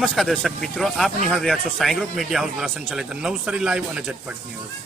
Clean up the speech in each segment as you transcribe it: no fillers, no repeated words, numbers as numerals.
નમસ્કાર દર્શક મિત્રો, આપ નિહાળ રહ્યા છો સાઈ ગ્રુપ મીડિયા હાઉસ દ્વારા સંચાલિત નવસારી લાઈવ અને ઝટપટ ન્યૂઝ।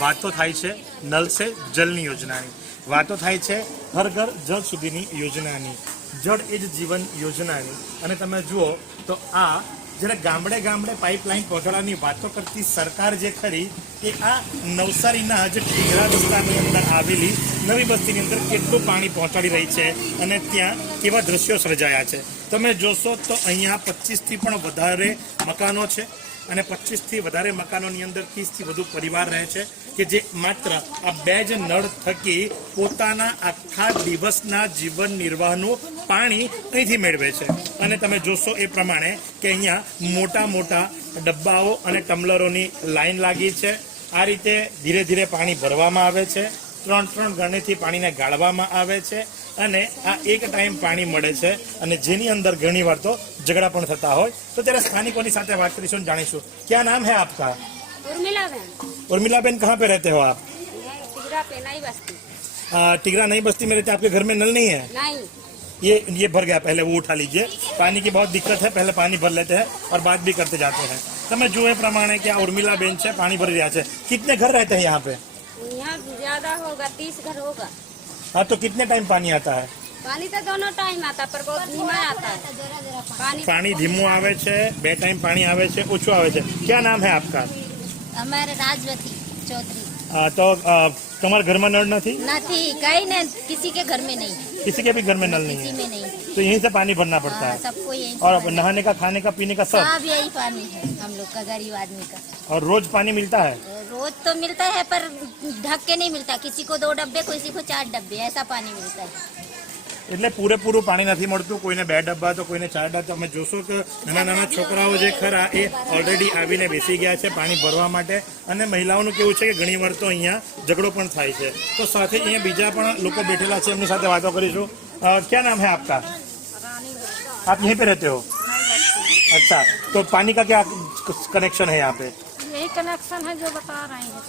વાતો થાય છે નલ સે જલની યોજનાની, વાતો થાય છે હર ઘર જલ સુધીની યોજનાની, જળ એ જ જીવન યોજનાની। અને તમે જુઓ તો આ જ્યારે ગામડે ગામડે પાઇપલાઇન પહોંચાડવાની વાતો કરતી સરકાર જે ખરી એ આ નવસારીના જે ટીઘરા વિસ્તારની અંદર આવેલી નવી બસ્તીની અંદર કેટલું પાણી પહોંચાડી રહી છે અને ત્યાં કેવા દ્રશ્યો સર્જાયા છે। તમે જોશો તો અહીંયા 25થી પણ વધારે મકાનો છે અને 25થી વધારે મકાનોની અંદર 30થી વધુ પરિવાર રહે છે કે જે માત્ર આ બે જ નળ થકી પોતાના આખા દિવસના જીવન નિર્વાહનું પાણી અહીંથી મેળવે છે। અને તમે જોશો એ પ્રમાણે કે અહીંયા મોટા મોટા ડબ્બાઓ અને ટમ્બલરોની લાઈન લાગી છે। આ રીતે ધીરે ધીરે પાણી ભરવામાં આવે છે, 3 ગણેથી પાણીને ગાળવામાં આવે છે અને આ એક ટાઈમ પાણી મળે છે અને જેની અંદર ઘણીવાર તો ઝઘડા પણ થતા હોય। તો ત્યારે સ્થાનિકોની સાથે વાત કરીશું, જાણીશું। क्या नाम है आपका? उर्मिला बेन। कहाँ पे रहते हो आप? टिगरा पे नई बस्ती। टिगरा नई बस्ती में रहते हैं। आपके घर में नल नहीं है? नहीं। ये भर गया, पहले वो उठा लीजिए। पानी की बहुत दिक्कत है, पहले पानी भर लेते हैं और बात भी करते जाते हैं। તમે જો એ પ્રમાણે કે આ ઉર્મિલા બેન છે, પાણી ભરી રહ્યા છે। कितने घर रहते हैं यहाँ पे? यहाँ ज्यादा होगा, 30 घर होगा। हाँ, तो कितने टाइम पानी आता है? पानी तो दोनों टाइम आता पर बहुत धीमा आता है पानी धीमो આવે છે, 2 टाइम पानी આવે છે, ઓછું આવે છે। क्या नाम है आपका? हमारे राजवती चौधरी। तो तुम्हारे घर में नल नहीं? नहीं, कहीं नहीं, किसी के घर में नहीं, किसी के भी घर में नल नहीं किसी है, में नहीं। तो यहीं से पानी भरना पड़ता है। सबको यही और नहाने का, खाने का, पीने का सब? सब यही पानी है हम लोग का, गरीब आदमी का। और रोज पानी मिलता है? रोज तो मिलता है पर ढक के नहीं मिलता, किसी को 2 डब्बे, किसी को 4 डब्बे, ऐसा पानी मिलता है। એટલે પૂરેપૂરું પાણી નથી મળતું, કોઈને 2 ડબ્બા તો કોઈને 4 ડબ્બા। તમે જોશો કે નાના નાના છોકરાઓ જે ખરા એ ઓલરેડી આવીને બેસી ગયા છે પાણી ભરવા માટે। અને મહિલાઓનું કેવું છે કે ઘણીવાર તો અહીંયા ઝઘડો પણ થાય છે। તો સાથે અહીંયા બીજા પણ લોકો બેઠેલા છે, એમની સાથે વાતો કરીશું। क्या नाम है आपका? आप यहीं पे रहते हो? अच्छा, तो पानी का क्या कनेक्शन है यहाँ पे? यही कनेक्शन है जो बता रहे हैं।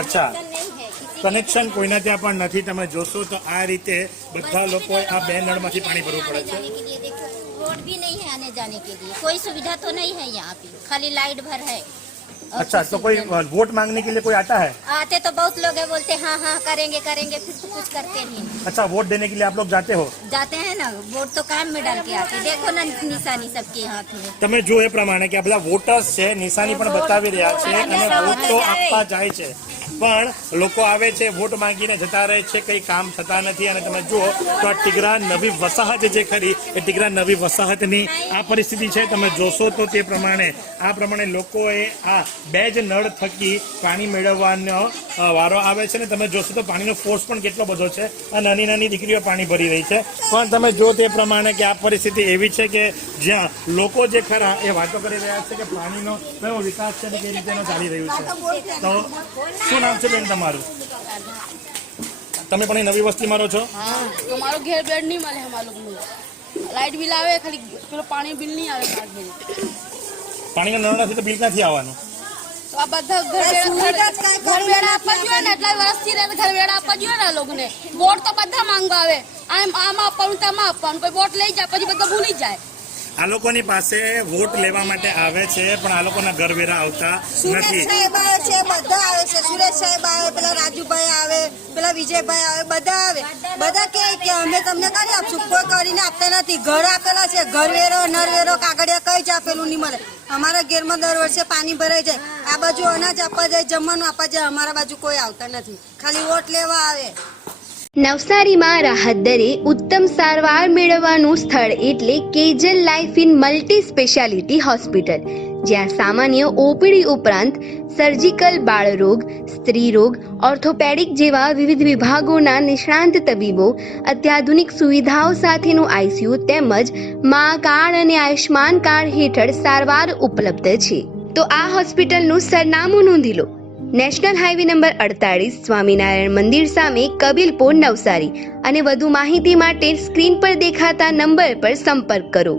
अच्छा, કનેક્શન કોઈના ત્યાં પણ નથી। તમે જોશો તો આ રીતે બધા લોકોએ આ 2 નળમાંથી પાણી ભરવું પડે છે। रोड भी नहीं है आने जाने के लिए, कोई सुविधा तो नहीं है यहाँ पे, खाली लाइट भर है। अच्छा, तो कोई वोट मांगने के लिए कोई आता है? आते तो बहुत लोग है, बोलते हाँ हाँ करेंगे करेंगे, फिर तो कुछ करते नहीं। अच्छा, वोट देने के लिए आप लोग जाते हो? जाते हैं ना, वोट तो कान में डाल के आते, देखो ना निशानी सबके हाथ में। તમે જો એ પ્રમાણે કે આ બધા વોટર્સ છે, નિશાની પણ બતાવી રહ્યા છે અને વોટ તો આપવા જાય છે, પણ લોકો આવે છે વોટ માંગીને જતા રહે છે, કંઈ કામ થતા નથી। અને તમે જુઓ તો આ ટીગરા નવી વસાહત જે ખરી એ ટીગરા નવી વસાહતની આ પરિસ્થિતિ છે। તમે જોશો તો તે પ્રમાણે આ પ્રમાણે લોકોએ આ 2 જ નળ થકી પાણી મેળવવાનો વારો આવે છે। ને તમે જોશો તો પાણીનો ફોર્સ પણ કેટલો બધો છે અને નાની નાની દીકરીઓ પાણી ભરી રહી છે। પણ તમે જો તે પ્રમાણે કે આ પરિસ્થિતિ એવી છે કે જ્યાં લોકો જે ખરા એ વાતો કરી રહ્યા છે કે પાણીનો કયો વિકાસ છે ને કઈ રીતે ચાલી રહ્યું છે। તો શું નામ છે બેન તમારું? તમે પણ નવી વસ્તીમાં રહો છો? हमारो घेर बेड नहीं मले, हमारे लोग लाइट बिल आवे खाली, पेलो पानी बिल नहीं आवे। પાણીના નળ નથી તો બિલ ક્યાંથી આવવાનું? तो आ બધા घर वेड़ा આપવા જોઈએ ને, એટલા વર્ષથી ઘર વેડા આપવા જોઈએ ને લોકોને। વોટ તો બધા માંગવા આવે, આમ આપવાનું તેમાં આપવાનું, કોઈ વોટ લઈ જાય પછી બધા ભૂલી જાય। આ લોકોની પાસે વોટ લેવા માટે આવે છે પણ આ લોકોના ઘરવેરા આવતા નથી। સાહેબ આવે છે, બધા આવે છે, સુરેશ સાહેબ આવે, પેલા રાજુભાઈ આવે, પેલા વિજયભાઈ આવે, બધા આવે। બધા કે અમે તમને કરી આપશું, કોઈ કરીને આપતા નથી। ઘર આપેલા છે, ઘરવેરો, નરવેરો, કાગળિયા કઈ જ આપેલું નહીં મળે। અમારા ઘેરમાં દર વર્ષે પાણી ભરાઈ જાય, આ બાજુ અનાજ આપવા જાય, જમવાનું આપવા જાય, અમારા બાજુ કોઈ આવતા નથી, ખાલી વોટ લેવા આવે। નવસારીમાં રાહત દરે ઉત્તમ સારવાર મેળવવાનું સ્થળ એટલે Kejal life in multi speciality hospital, જ્યાં સામાન્ય ઓપીડી ઉપરાંત સર્જિકલ, બાળરોગ, સ્ત્રી રોગ, ઓર્થોપેડિક જેવા વિવિધ વિભાગોના નિષ્ણાંત તબીબો, અત્યાધુનિક સુવિધાઓ સાથેનું આઈસીયુ તેમજ મા કાર્ડ અને આયુષ્માન કાર્ડ હેઠળ સારવાર ઉપલબ્ધ છે। તો આ હોસ્પિટલનું સરનામું નોંધી લો। નેશનલ હાઈવે નંબર 48 સ્વામિનારાયણ મંદિર સામે, કબીલપુર, નવસારી। અને વધુ માહિતી માટે સ્ક્રીન પર દેખાતા નંબર પર સંપર્ક કરો।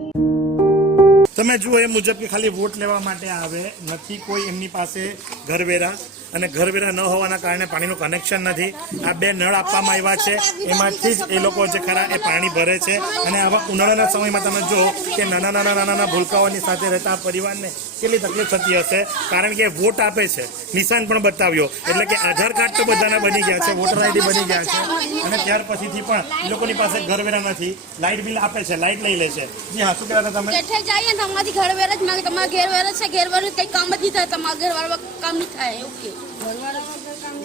તમે જુઓ એ મુજબ કે ખાલી વોટ લેવા માટે આવે, નથી કોઈ એમની પાસે ઘરવેરા। અને ઘરવેરા ન હોવાના કારણે પાણીનું કનેક્શન નથી. આ 2 નળ આપવામાં આવ્યા છે, એમાંથી જ એ લોકો જે ખરા એ પાણી ભરે છે. અને આવા ઉનાળાના સમયમાં તમે જો કે નાના ભૂલકાઓની સાથે રહેતા આ પરિવારને કેટલી તકલીફ થતી હશે, કારણ કે વોટ આપે છે, નિશાન પણ બતાવ્યો, એટલે કે આધાર કાર્ડ તો બધાના બની ગયા છે, વોટર આઈડી બની ગયા છે, અને ત્યાર પછીથી પણ એ લોકોની પાસે ઘરવેરા નથી. લાઇટ બિલ આપે છે, લાઇટ લઈ લે છે. જી હા, શું કહેતા તમે? જેઠે જઈએ ને અમારી ઘરવેર જ માંગે, તમારા ઘરવેર છે, ઘરવેર કઈ કામ જ નહીં થાય, તમારા ઘરવાળા કામ નહીં થાય. ઓકે,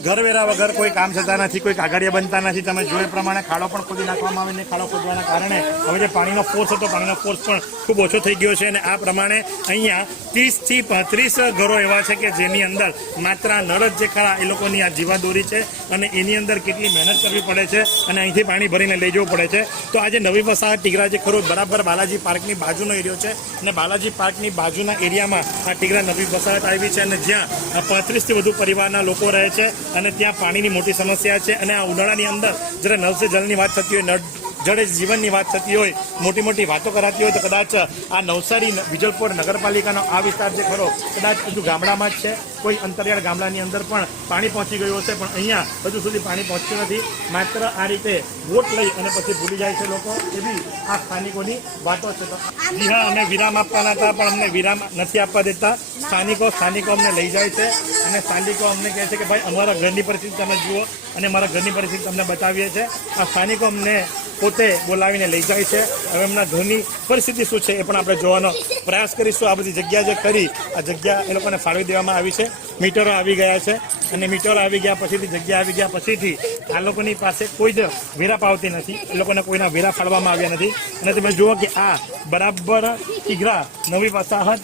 ઘરવેરા વગર કોઈ કામ થતા નથી, કોઈ કાગળિયા બનતા નથી. તમે જોયે પ્રમાણે ખાડો પણ ખોદી નાખવામાં આવે ને ખાડો ખોદવાના કારણે હવે જે પાણીનો ફોર્સ હતો, પાણીનો ફોર્સ પણ ખૂબ ઓછો થઈ ગયો છે. અને આ પ્રમાણે અહીંયા 30 થી 35 ઘરો એવા છે કે જેની અંદર માત્ર આ નળ જ જે ખરા એ લોકોની આ જીવાદોરી છે, અને એની અંદર કેટલી મહેનત કરવી પડે છે અને અહીંથી પાણી ભરીને લઈ જવું પડે છે. તો આજે નવી વસાહત ટીગરા જે ખરો બરાબર બાલાજી પાર્કની બાજુનો એરિયો છે, અને બાલાજી પાર્કની બાજુના એરિયામાં આ ટીગરા નવી વસાહત આવી છે, અને જ્યાં 35 થી વધુ પરિવારના લોકો રહે છે, અને ત્યાં પાણીની મોટી સમસ્યા છે. અને આ ઉનાળાની અંદર જ્યારે નળ સે જલની વાત થતી હોય, નળ જડે જીવનની વાત થતી હોય, મોટી વાતો કરાતી હોય, તો કદાચ આ નવસારી વિજલપોર નગરપાલિકાનો આ વિસ્તાર જે ખરો કદાચ હજુ ગામડામાં જ છે. કોઈ અંતરિયાળ ગામડાની અંદર પણ પાણી પહોંચી ગયું હશે, પણ અહીંયા હજુ સુધી પાણી પહોંચ્યું નથી. માત્ર આ રીતે વોટ લઈ અને પછી ભૂલી જાય છે લોકો, એવી આ સ્થાનિકોની વાતો છે. તો જી હા, અમે વિરામ આપવાના હતા, પણ અમને વિરામ નથી આપવા દેતા. સ્થાનિકો અમને લઈ જાય છે, અને સ્થાનિકો અમને કહે છે કે ભાઈ અમારા ઘરની પરિસ્થિતિ તમે જુઓ, અને મારા ઘરની પરિસ્થિતિ તમને બતાવીએ છીએ. આ સ્થાનિકો અમને પોતે બોલાવીને લઈ જાય છે. હવે એમના ઘરની પરિસ્થિતિ શું છે એ પણ આપણે જોવાનો પ્રયાસ કરીશું. આ બધી જગ્યા જે કરી, આ જગ્યા એ લોકોને ફાળવી દેવામાં આવી છે. મીટરો આવી ગયા છે, અને મીટરો આવી ગયા પછીથી, જગ્યા આવી ગયા પછીથી આ લોકોની પાસે કોઈ જ વેરા પાવતી નથી. એ લોકોને કોઈના વેરા ફાળવામાં આવ્યા નથી. અને તમે જુઓ કે આ બરાબર ટીગરા નવી વસાહત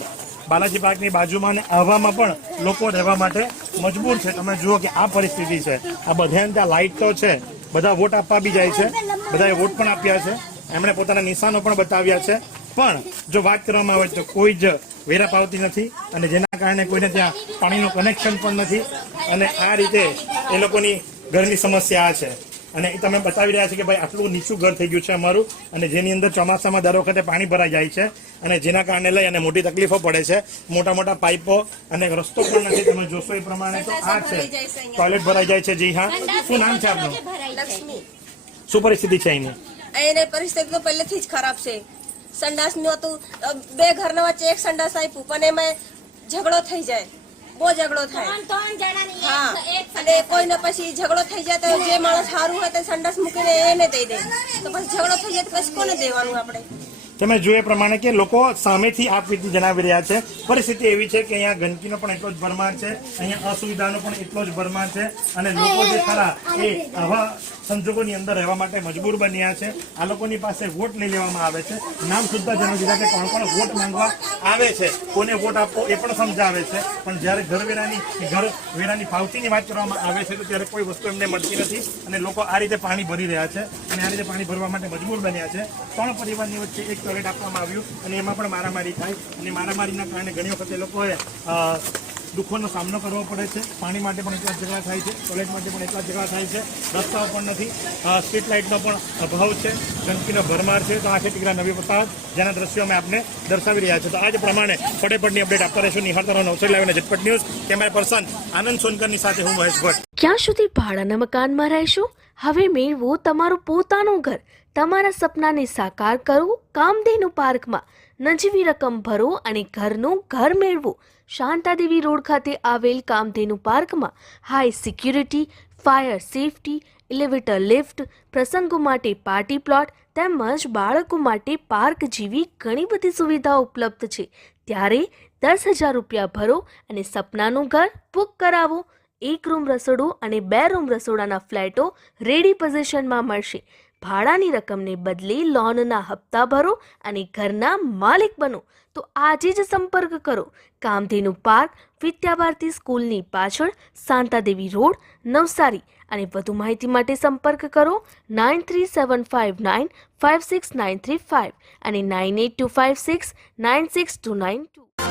બાલાજી પાર્કની બાજુમાં, અને આવામાં પણ લોકો રહેવા માટે મજબૂર છે. તમે જુઓ કે આ પરિસ્થિતિ છે. આ બધાને ત્યાં લાઇટ તો છે, બધા વોટ આપવા બી જાય છે, બધાએ વોટ પણ આપ્યા છે, એમણે પોતાના નિશાનો પણ બતાવ્યા છે, પણ જો વાત કરવામાં આવે તો કોઈ જ વેરા પાવતી નથી, અને જેના કારણે કોઈને ત્યાં પાણીનું કનેક્શન પણ નથી. અને આ રીતે એ લોકોની ઘરની સમસ્યા છે. અને એ તમે બતાવી રહ્યા છે કે ભાઈ આટલું નીચું ઘર થઈ ગયું છે અમારું, અને જેની અંદર ચોમાસામાં દર વખતે પાણી ભરાઈ જાય છે, અને જેના કારણે લઈ અને મોટી તકલીફો પડે છે. મોટા પાઇપો અને રસ્તો પણ નથી. તમે જોશો એ પ્રમાણે તો આ છે, ટોયલેટ ભરાઈ જાય છે. જી હા, શું નામ છે આપનું? શું પરિસ્થિતિ છે અહીંની? એને પરિસ્થિતિ તો પહેલેથી જ ખરાબ છે. સંડાસ નું હતું, 2 ઘરના વચ્ચે એક સંડાસ આપ્યું, પણ એમાં ઝઘડો થઈ જાય, બહુ ઝઘડો થાય. હા, અને કોઈને પછી ઝઘડો થઈ જાય તો જે માણસ સારું હોય તે સંડાસ મૂકીને એને દઈ દે, તો પછી ઝઘડો થઈ જાય તો પછી કોને દેવાનું આપણે? તમે જોયે પ્રમાણે કે લોકો સામેથી આપવીતી જણાવી રહ્યા છે. પરિસ્થિતિ એવી છે કે અહીંયા ગંદકીનો પણ એટલો જ ભરમાર છે, અહીંયા અસુવિધાનો પણ એટલો જ ભરમાર છે, અને લોકો જે ખરા એ આવા સંજોગોની અંદર રહેવા માટે મજબૂર બન્યા છે. આ લોકોની પાસે વોટ લઈ લેવામાં આવે છે. નામ સુદ્ધા જણાવી દીધા કે કોણ વોટ માંગવા આવે છે, કોને વોટ આપવો એ પણ સમજાવે છે, પણ જ્યારે ઘરવેરાની પાવતીની વાત કરવામાં આવે છે તો ત્યારે કોઈ વસ્તુ એમને મળતી નથી, અને લોકો આ રીતે પાણી ભરી રહ્યા છે, અને આ રીતે પાણી ભરવા માટે મજબૂર બન્યા છે. 3 પરિવારની વચ્ચે એક ટોયલેટ આપવામાં આવ્યું, અને એમાં પણ મારામારી થાય, અને મારામારીના કારણે ઘણી વખત એ લોકોએ દુઃખોનો સામનો કરવો પડે છે. પાણી માટે પણ એટલા ઝઘડા થાય છે, ટોયલેટ માટે પણ એટલા ઝઘડા થાય છે, રસ્તાઓ પણ નથી, સ્ટ્રીટ લાઇટનો પણ અભાવ છે, ગંદકીનો ભરમાર છે. તો આ છે ટીગરા નવી વસાહત, જેના દ્રશ્યો અમે આપને દર્શાવી રહ્યા છે. તો આ જ પ્રમાણે ફટેફટની અપડેટ આપતા રહેશું. નિહાળતા રહો નવસારી લાઈવ અને ઝટપટ ન્યૂઝ. કેમેરા પર્સન આનંદ સોનકરની સાથે હું મહેશ ભટ્ટ. ક્યાં સુધી ભાડાના મકાનમાં રહેશો? હવે મેળવો તમારું પોતાનું ઘર. તમારા સપનાને સાકાર કરો કામધેનુ પાર્કમાં. નજીવી રકમ ભરો અને ઘરનું ઘર મેળવો. શાંતાદેવી રોડ ખાતે આવેલ કામધેનુ પાર્કમાં high security, fire safety, elevator lift, પ્રસંગો માટે પાર્ટી પ્લોટ તેમજ બાળકો માટે પાર્ક જેવી ઘણી બધી સુવિધાઓ ઉપલબ્ધ છે. ત્યારે 10,000 રૂપિયા ભરો અને સપનાનું ઘર બુક કરાવો. 1 રૂમ રસોડું અને 2 રૂમ રસોડાના ફ્લેટો રેડી પોઝિશનમાં મળશે. ભાડાની રકમને બદલે લોનના હપ્તા ભરો અને ઘરના માલિક બનો. તો આજે જ સંપર્ક કરો. કામધેનુ પાર્ક, વિદ્યાભારતી સ્કૂલની પાછળ, શાંતાદેવી રોડ, નવસારી. અને વધુ માહિતી માટે સંપર્ક કરો 9375956935 અને 9825696292.